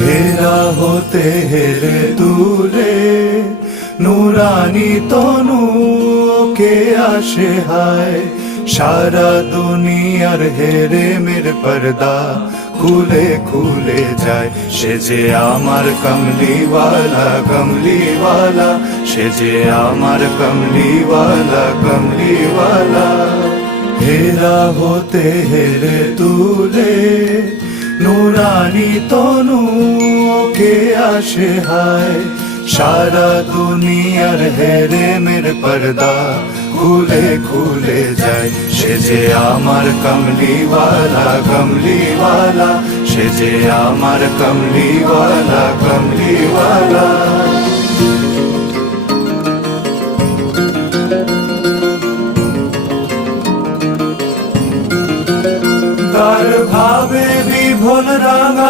হেরা হতে হেরে তুলে নুরানি তনু কে আসে হায়। সারা দুনিয়ার হেরে মের পর্দা খুলে খুলে যায়। সে যে আমার কমলিওয়ালা কমলিওয়ালা, সে যে আমার কমলিওয়ালা কমলিওয়ালা। হেরা হতে হেরে তুলে নুরানি তনু কে আসে হায়। সারা দুনিয়ার হেরে মের পর্দা খুলে খুলে যায়। সে যে আমার কমলিওয়ালা কমলিওয়ালা। সে যে আমার কমলিওয়ালা কমলিওয়ালা। তার ভাবে বিভোল রাঙা